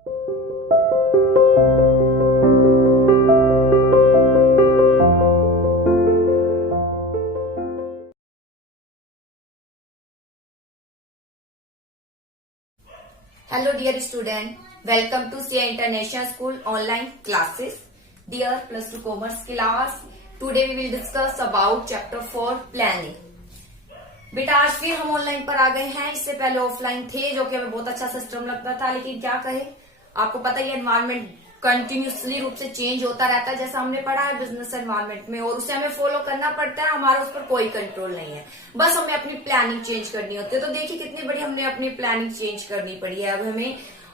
Hello dear student, welcome to CA International School online classes. Dear plus 2 commerce class, today we will discuss about chapter 4 planning. बेटा आज फिर हम online पर आ गए हैं। इससे पहले ऑफलाइन थे जो कि हमें बहुत अच्छा सिस्टम लगता था, लेकिन क्या कहे, आपको पता ही एनवायरमेंट कंटिन्यूसली रूप से चेंज होता रहता है, जैसा हमने पढ़ा है बिजनेस एनवायरमेंट में, और उसे हमें फॉलो करना पड़ता है। हमारा उस पर कोई कंट्रोल नहीं है, बस हमें अपनी प्लानिंग चेंज करनी होती है। तो देखिए कितनी बड़ी हमने अपनी प्लानिंग चेंज करनी पड़ी है। अब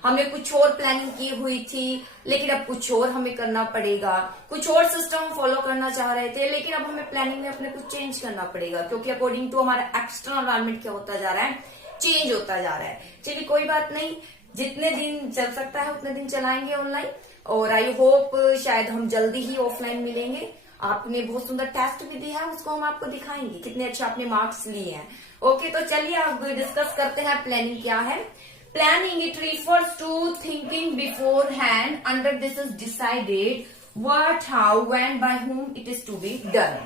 हमने कुछ और प्लानिंग की हुई थी, लेकिन अब कुछ और हमें करना पड़ेगा। कुछ और सिस्टम फॉलो करना चाह रहे थे, लेकिन अब हमें प्लानिंग में अपने कुछ चेंज करना पड़ेगा, क्योंकि अकॉर्डिंग टू हमारा एक्सटर्नल एनवायरमेंट क्या होता जा रहा है, चेंज होता जा रहा है। चलिए कोई बात नहीं, जितने दिन चल सकता है उतने दिन चलाएंगे ऑनलाइन, और आई होप शायद हम जल्दी ही ऑफलाइन मिलेंगे। आपने बहुत सुंदर टेस्ट भी दिया है, उसको हम आपको दिखाएंगे कितने अच्छे आपने मार्क्स लिए हैं। ओके, तो चलिए अब डिस्कस करते हैं प्लानिंग क्या है। Planning it refers to thinking before hand, under this is decided what, how, when, by whom it is to be done.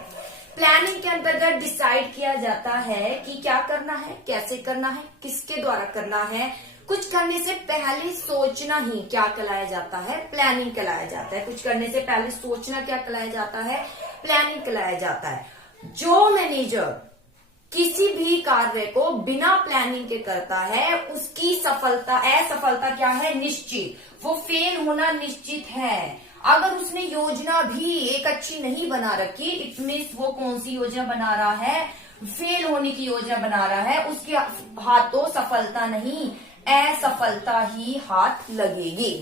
Planning के अंतर्गत डिसाइड किया जाता है कि क्या करना है, कैसे करना है, किसके द्वारा करना है। कुछ करने से पहले सोचना ही क्या कहलाया जाता है, प्लानिंग कहलाया जाता है। कुछ करने से पहले सोचना क्या कहलाया जाता है, प्लानिंग कहलाया जाता है। जो मैनेजर किसी भी कार्य को बिना प्लानिंग के करता है, उसकी सफलता असफलता क्या है, निश्चित। वो फेल होना निश्चित है। अगर उसने योजना भी एक अच्छी नहीं बना रखी, इट मीन्स वो कौन सी योजना बना रहा है, फेल होने की योजना बना रहा है, उसके हाथों सफलता नहीं असफलता ही हाथ लगेगी।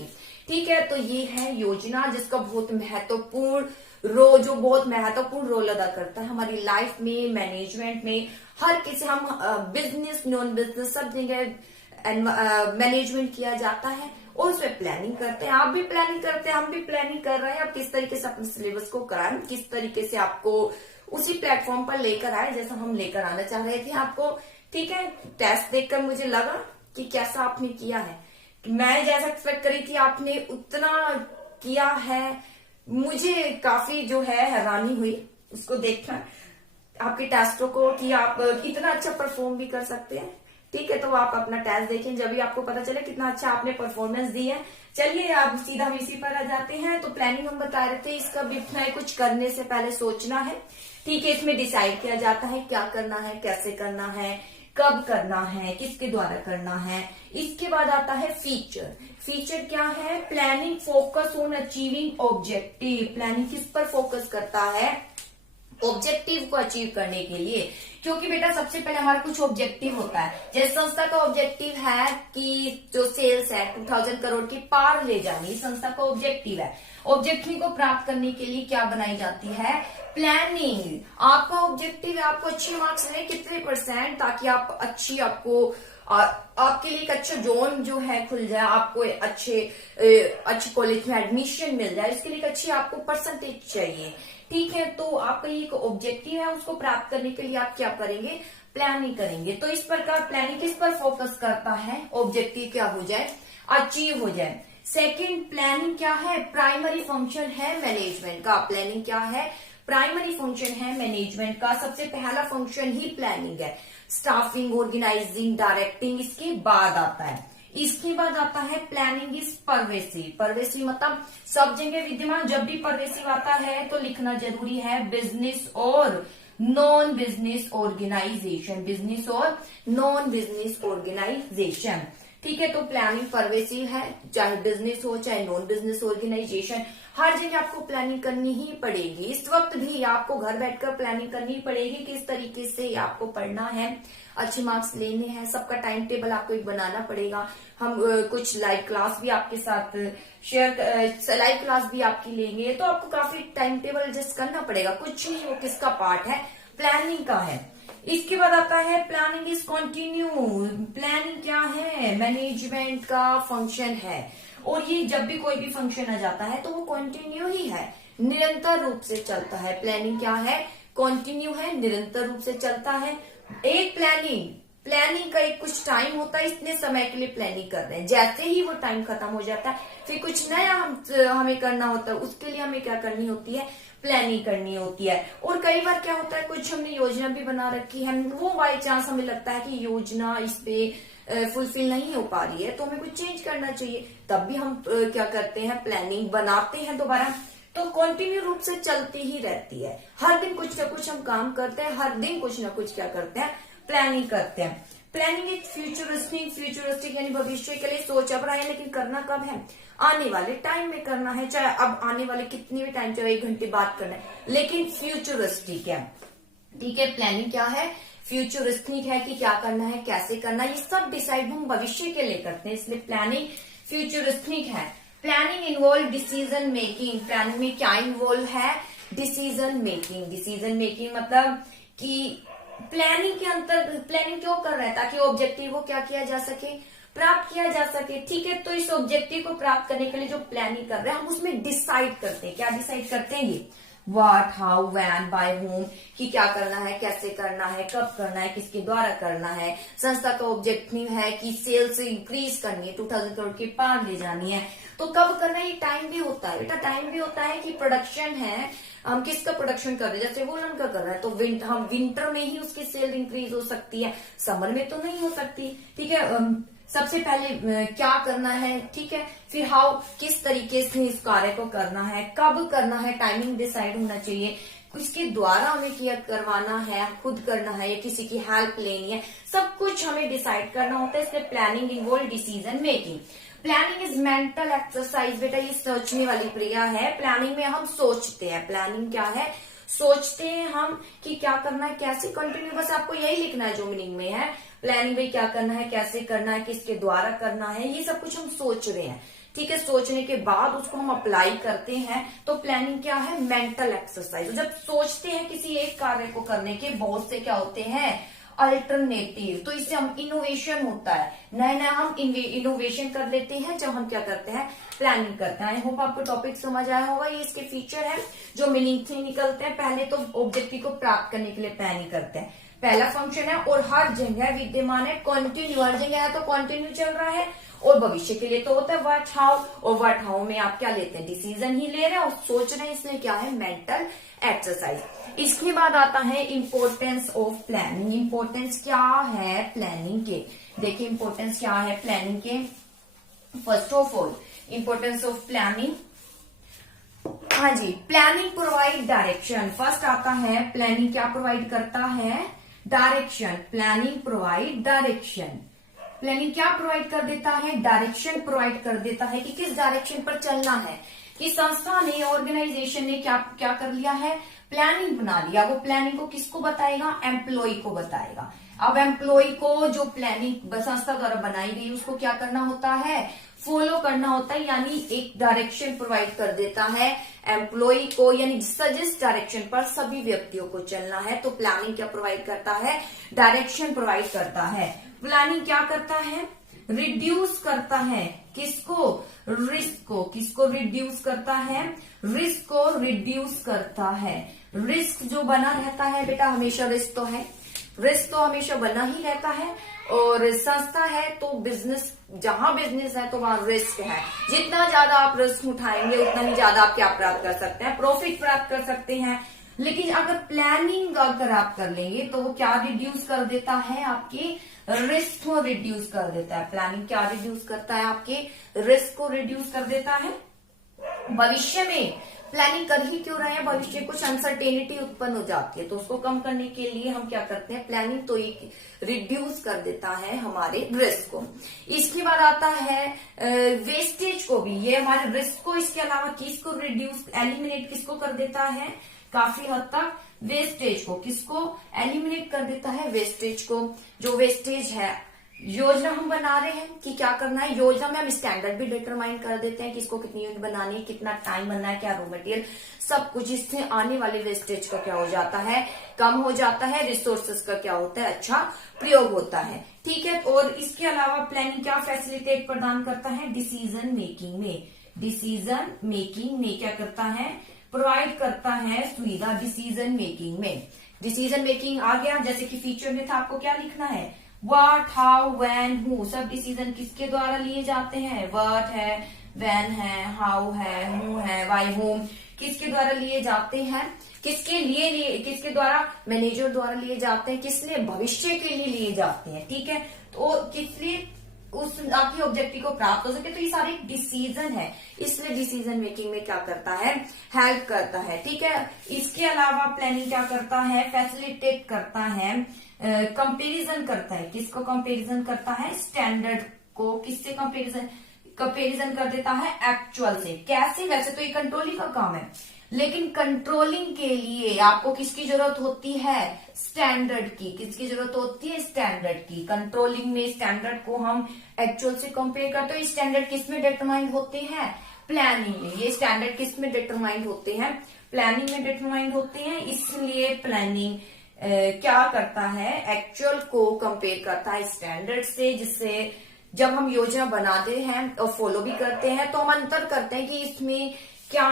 ठीक है, तो ये है योजना, जिसका बहुत महत्वपूर्ण जो बहुत महत्वपूर्ण रोल अदा करता है हमारी लाइफ में, मैनेजमेंट में, हर किसी हम बिजनेस नॉन बिजनेस सब जगह मैनेजमेंट किया जाता है, और उसमें प्लानिंग करते हैं। आप भी प्लानिंग करते हैं, हम भी प्लानिंग कर रहे हैं। आप किस तरीके से अपने सिलेबस को कराएं, किस तरीके से आपको उसी प्लेटफॉर्म पर लेकर आए जैसा हम लेकर आना चाह रहे थे आपको। ठीक है, टेस्ट देखकर मुझे लगा कि कैसा आपने किया है, मैं जैसा एक्सपेक्ट करी थी आपने उतना किया है। मुझे काफी जो है हैरानी हुई उसको देखना आपके टेस्टों को, कि आप इतना अच्छा परफॉर्म भी कर सकते हैं। ठीक है, तो आप अपना टेस्ट देखें, जब भी आपको पता चले कितना अच्छा आपने परफॉर्मेंस दी है। चलिए आप सीधा हम इसी पर आ जाते हैं। तो प्लानिंग हम बता रहे थे, इसका भी इतना है, कुछ करने से पहले सोचना है। ठीक है, इसमें डिसाइड किया जाता है क्या करना है, कैसे करना है, कब करना है, किसके द्वारा करना है। इसके बाद आता है फीचर। फीचर क्या है, planning focus on achieving objective. Planning किस पर फोकस करता है, ऑब्जेक्टिव को अचीव करने के लिए। क्योंकि बेटा सबसे पहले हमारा कुछ ऑब्जेक्टिव होता है। जैसे संस्था का ऑब्जेक्टिव है कि जो सेल्स है 2000 करोड़ की पार ले जानी, संस्था का ऑब्जेक्टिव है। ऑब्जेक्टिव को प्राप्त करने के लिए क्या बनाई जाती है, प्लानिंग। आपका ऑब्जेक्टिव है आपको अच्छे मार्क्स लेने, कितने %, ताकि आप आपके लिए एक अच्छा जोन जो है खुल जाए, आपको अच्छे कॉलेज में एडमिशन मिल जाए, इसके लिए अच्छी आपको परसेंटेज चाहिए। ठीक है, तो आपका ये एक ऑब्जेक्टिव है, उसको प्राप्त करने के लिए आप क्या करेंगे, प्लानिंग करेंगे। तो इस प्रकार प्लानिंग किस पर फोकस करता है, ऑब्जेक्टिव क्या हो जाए, अचीव हो जाए। सेकंड, प्लानिंग क्या है, प्राइमरी फंक्शन है मैनेजमेंट का। प्लानिंग क्या है, प्राइमरी फंक्शन है मैनेजमेंट का। सबसे पहला फंक्शन ही प्लानिंग है। स्टाफिंग, ऑर्गेनाइजिंग, डायरेक्टिंग इसके बाद आता है। इसके बाद आता है प्लानिंग इज परवेसिव। परवेसिव मतलब सब जगह विद्यमान। जब भी परवेसिव आता है तो लिखना जरूरी है बिजनेस और नॉन बिजनेस ऑर्गेनाइजेशन। बिजनेस और नॉन बिजनेस ऑर्गेनाइजेशन। ठीक है, तो प्लानिंग परवेसिव है, चाहे बिजनेस हो चाहे नॉन बिजनेस ऑर्गेनाइजेशन, हर जगह आपको प्लानिंग करनी ही पड़ेगी। इस वक्त भी आपको घर बैठकर प्लानिंग करनी पड़ेगी, किस तरीके से आपको पढ़ना है, अच्छे मार्क्स लेने हैं, सबका टाइम टेबल आपको एक बनाना पड़ेगा। हम कुछ लाइव क्लास भी आपके साथ लाइव क्लास भी आपकी लेंगे, तो आपको काफी टाइम टेबल एडजस्ट करना पड़ेगा। कुछ नहीं, वो किसका पार्ट है, प्लानिंग का है। इसके बाद आता है प्लानिंग इज कंटिन्यू। प्लानिंग क्या है, मैनेजमेंट का फंक्शन है, और ये जब भी कोई भी फंक्शन आ जाता है तो वो कंटिन्यू ही है, निरंतर रूप से चलता है। प्लानिंग क्या है, कंटिन्यू है, निरंतर रूप से चलता है। एक प्लानिंग का एक कुछ टाइम होता है, इतने समय के लिए प्लानिंग कर रहे हैं, जैसे ही वो टाइम खत्म हो जाता है फिर कुछ नया हमें करना होता है, उसके लिए हमें क्या करनी होती है, प्लानिंग करनी होती है। और कई बार क्या होता है, कुछ हमने योजना भी बना रखी है, वो बाई चांस हमें लगता है कि योजना इस पे फुलफिल नहीं हो पा रही है तो हमें कुछ चेंज करना चाहिए, तब भी हम क्या करते हैं, प्लानिंग बनाते हैं दोबारा। तो कंटिन्यू रूप से चलती ही रहती है, हर दिन कुछ ना कुछ हम काम करते हैं, हर दिन कुछ ना कुछ क्या करते हैं, प्लानिंग करते हैं। प्लानिंग एक फ्यूचरिस्टिक यानी भविष्य के लिए सोच अब रहा है, लेकिन करना कब है, आने वाले टाइम में करना है, चाहे अब आने वाले कितनी भी टाइम, चाहे 1 घंटे बाद करना है, लेकिन फ्यूचरिस्टिक है। ठीक है, प्लानिंग क्या है, फ्यूचरिस्टिक है कि क्या करना है, कैसे करना है, ये सब डिसाइड हम भविष्य के लिए करते हैं, इसलिए प्लानिंग फ्यूचरिस्टिक है। Planning involve decision making, planning में क्या इन्वॉल्व है, डिसीजन मेकिंग मतलब कि प्लानिंग के अंतर प्लानिंग क्यों कर रहे हैं, ताकि ऑब्जेक्टिव को क्या किया जा सके, प्राप्त किया जा सके। ठीक है, तो इस ऑब्जेक्टिव को प्राप्त करने के लिए जो प्लानिंग कर रहे हैं हम उसमें डिसाइड करते हैं, क्या डिसाइड करते हैं, ये what, how, when, by whom, कि क्या करना है, कैसे करना है, कब करना है, किसके द्वारा करना है। संस्था का ऑब्जेक्टिव है कि सेल्स इंक्रीज करनी है, 2000 करोड़ के पार ले जानी है, तो कब करना है, ये टाइम भी होता है बेटा, टाइम भी होता है कि प्रोडक्शन है, हम किसका प्रोडक्शन कर रहे हैं, जैसे वोलन का कर रहा है तो हम विंटर में ही उसकी सेल इंक्रीज हो सकती है, समर में तो नहीं हो सकती। ठीक है, सबसे पहले क्या करना है, ठीक है, फिर हाउ, किस तरीके से इस कार्य को करना है, कब करना है, टाइमिंग डिसाइड होना चाहिए, इसके द्वारा हमें क्या करवाना है, खुद करना है या किसी की हेल्प लेनी है, सब कुछ हमें डिसाइड करना होता है, इसलिए planning involve decision making. Planning is mental exercise, बेटा ये सोचने वाली क्रिया है, प्लानिंग में हम सोचते हैं, प्लानिंग क्या है, सोचते हैं हम कि क्या करना है, कैसे कंटिन्यू, बस आपको यही लिखना है जो मीनिंग में है, प्लानिंग में क्या करना है, कैसे करना है, किसके द्वारा करना है, ये सब कुछ हम सोच रहे हैं। ठीक है, सोचने के बाद उसको हम अप्लाई करते हैं, तो प्लानिंग क्या है, मेंटल एक्सरसाइज। जब सोचते हैं किसी एक कार्य को करने के, बहुत से क्या होते हैं, अल्टरनेटिव, तो इससे हम इनोवेशन होता है, नया नया हम इनोवेशन कर लेते हैं जब हम क्या करते हैं, प्लानिंग करते हैं। आई होप आपको टॉपिक समझ आया होगा, ये इसके फीचर है जो मीनिंग से निकलते हैं। पहले तो ऑब्जेक्टिव को प्राप्त करने के लिए प्लानिंग करते हैं, पहला फंक्शन है, और हर जगह विद्यमान है, कंटिन्यू, हर जगह है तो कंटिन्यू चल रहा है, और भविष्य के लिए तो होता है व्हाट, हाउ, और व्हाट हाउ में आप क्या लेते हैं, डिसीजन ही ले रहे हैं और सोच रहे हैं, इसलिए क्या है, मेंटल एक्सरसाइज। इसके बाद आता है इंपॉर्टेंस ऑफ प्लानिंग। इंपॉर्टेंस क्या है प्लानिंग के, देखिए इंपॉर्टेंस क्या है प्लानिंग के। First of all importance of planning, हाँ जी, प्लानिंग प्रोवाइड डायरेक्शन। फर्स्ट आता है प्लानिंग क्या प्रोवाइड करता है, direction. Planning provide direction, planning क्या प्रोवाइड कर देता है, डायरेक्शन प्रोवाइड कर देता है कि किस डायरेक्शन पर चलना है। कि संस्था ने, ऑर्गेनाइजेशन ने क्या क्या कर लिया है, प्लानिंग बना लिया, वो प्लानिंग को किसको बताएगा, एम्प्लॉय को बताएगा। अब एम्प्लॉय को जो प्लानिंग संस्था द्वारा बनाई गई उसको क्या करना होता है, फॉलो करना होता है, यानी एक डायरेक्शन प्रोवाइड कर देता है एम्प्लॉय को, यानी सजेस्ट डायरेक्शन पर सभी व्यक्तियों को चलना है। तो प्लानिंग क्या प्रोवाइड करता है, डायरेक्शन प्रोवाइड करता है। प्लानिंग क्या करता है, रिड्यूस करता है, किसको, रिस्क को, किसको रिड्यूस करता है, रिस्क को रिड्यूस करता है। रिस्क जो बना रहता है बेटा, हमेशा रिस्क तो है, रिस्क तो हमेशा बना ही रहता है, और संस्था है तो बिजनेस, जहां बिजनेस है तो वहां रिस्क है। जितना ज्यादा आप रिस्क उठाएंगे उतना ही ज्यादा आप क्या प्राप्त कर सकते हैं, प्रॉफिट प्राप्त कर सकते हैं। लेकिन अगर प्लानिंग अगर आप कर लेंगे तो वो क्या रिड्यूस कर देता है, आपकी रिस्क को रिड्यूस कर देता है। प्लानिंग क्या रिड्यूस करता है, आपके रिस्क को रिड्यूस कर देता है। भविष्य में प्लानिंग कर ही क्यों रहे हैं, भविष्य कुछ अनसर्टेनिटी उत्पन्न हो जाती है तो उसको कम करने के लिए हम क्या करते हैं, प्लानिंग तो एक रिड्यूस कर देता है हमारे रिस्क को। इसके बाद आता है वेस्टेज को भी, ये हमारे रिस्क को, इसके अलावा किसको रिड्यूस, एलिमिनेट किसको कर देता है, काफी हद तक वेस्टेज को, किसको एलिमिनेट कर देता है, वेस्टेज को। जो वेस्टेज है, योजना हम बना रहे हैं कि क्या करना है, योजना में हम स्टैंडर्ड भी डिटरमाइन कर देते हैं कि इसको कितनी यूनिट बनानी है, कितना टाइम बनना है, क्या रॉ मटेरियल, सब कुछ। इससे आने वाले वेस्टेज का क्या हो जाता है, कम हो जाता है, रिसोर्सेज का क्या होता है, अच्छा प्रयोग होता है। ठीक है, और इसके अलावा प्लानिंग क्या फैसिलिटेट प्रदान करता है, डिसीजन मेकिंग में, डिसीजन मेकिंग में क्या करता है, प्रोवाइड करता है सुविधा डिसीजन मेकिंग में। डिसीजन मेकिंग आ गया, जैसे कि फीचर में था, आपको क्या लिखना है, व्हाट, हाउ, व्हेन, हु सब डिसीजन किसके द्वारा लिए जाते हैं? व्हाट है, व्हेन है, हाउ है, हु है, व्हाई, होम किसके द्वारा लिए जाते हैं? किसके द्वारा? मैनेजर द्वारा लिए जाते हैं। किस लिए? भविष्य के लिए लिए जाते हैं। ठीक है, तो किस लिए? उस आपके ऑब्जेक्टिव को प्राप्त हो सके। तो ये सारे डिसीजन है, इसलिए डिसीजन मेकिंग में क्या करता है? हेल्प करता है। ठीक है, इसके अलावा प्लानिंग क्या करता है? फैसिलिटेट करता है, कंपैरिजन करता है। किसको कंपैरिजन करता है? स्टैंडर्ड को। किससे कंपैरिजन कर देता है? एक्चुअल से। कैसे? वैसे तो ये कंट्रोलिंग का काम है, लेकिन कंट्रोलिंग के लिए आपको किसकी जरूरत होती है? स्टैंडर्ड की। किसकी जरूरत होती है? स्टैंडर्ड की। कंट्रोलिंग में स्टैंडर्ड को हम एक्चुअल से कंपेयर करते हैं। स्टैंडर्ड किस में डिटरमाइंड होते हैं? प्लानिंग में। ये स्टैंडर्ड किस में डिटरमाइंड होते हैं? प्लानिंग में डिटरमाइंड होते हैं। इसलिए प्लानिंग क्या करता है? एक्चुअल को कंपेयर करता है स्टैंडर्ड से, जिससे जब हम योजना बनाते हैं और फॉलो भी करते हैं तो हम अंतर करते हैं कि इसमें क्या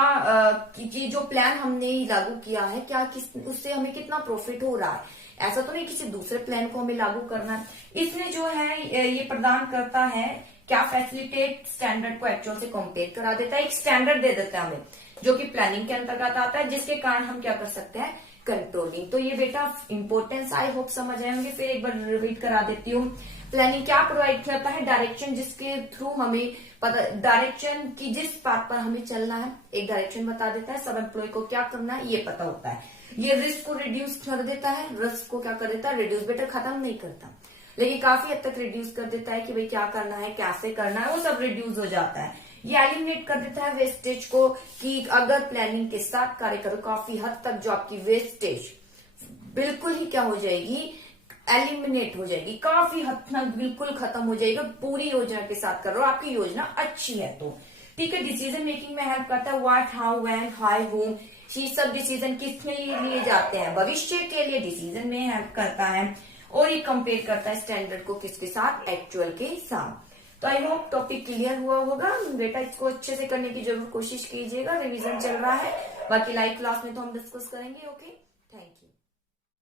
कि जो प्लान हमने लागू किया है क्या उससे हमें कितना प्रॉफिट हो रहा है। ऐसा तो नहीं किसी दूसरे प्लान को हमें लागू करना है। इसमें जो है ये प्रदान करता है क्या? फैसिलिटेट स्टैंडर्ड को एक्चुअल से कंपेयर करा देता है। एक स्टैंडर्ड दे देता है हमें, जो कि प्लानिंग के अंतर्गत आता है, जिसके कारण हम क्या कर सकते हैं? कंट्रोलिंग। तो ये बेटा इंपोर्टेंस आई होप समझ आए होंगे। फिर एक बार रिपीट करा देती हूँ। प्लानिंग क्या प्रोवाइड करता है? डायरेक्शन, जिसके थ्रू हमें पता, डायरेक्शन की जिस पाथ पर हमें चलना है, एक डायरेक्शन बता देता है। सब एम्प्लॉय को क्या करना है ये पता होता है। ये रिस्क को रिड्यूस कर देता है। रिस्क को क्या कर देता है? रिड्यूस। बेटर खत्म नहीं करता, लेकिन काफी हद तक रिड्यूस कर देता है कि भाई क्या करना है, कैसे करना है, वो सब रिड्यूस हो जाता है। ये एलिमिनेट कर देता है वेस्टेज को, कि अगर प्लानिंग के साथ कार्य करो काफी हद तक जो आपकी वेस्टेज बिल्कुल ही क्या हो जाएगी? एलिमिनेट हो जाएगी। काफी हद तक बिल्कुल खत्म हो जाएगा। पूरी योजना के साथ कर रहे हो, आपकी योजना अच्छी है तो। ठीक है, डिसीजन मेकिंग में हेल्प करता है। What, how, when, high, home ये सब डिसीजन किस में लिए जाते हैं? भविष्य के लिए डिसीजन में हेल्प करता है। और ये कंपेयर करता है स्टैंडर्ड को किसके साथ? एक्चुअल के साथ। तो आई होप टॉपिक क्लियर हुआ होगा बेटा। इसको अच्छे से करने की जरूर कोशिश कीजिएगा। रिवीजन चल रहा है, बाकी लाइव क्लास में तो हम डिस्कस करेंगे। ओके।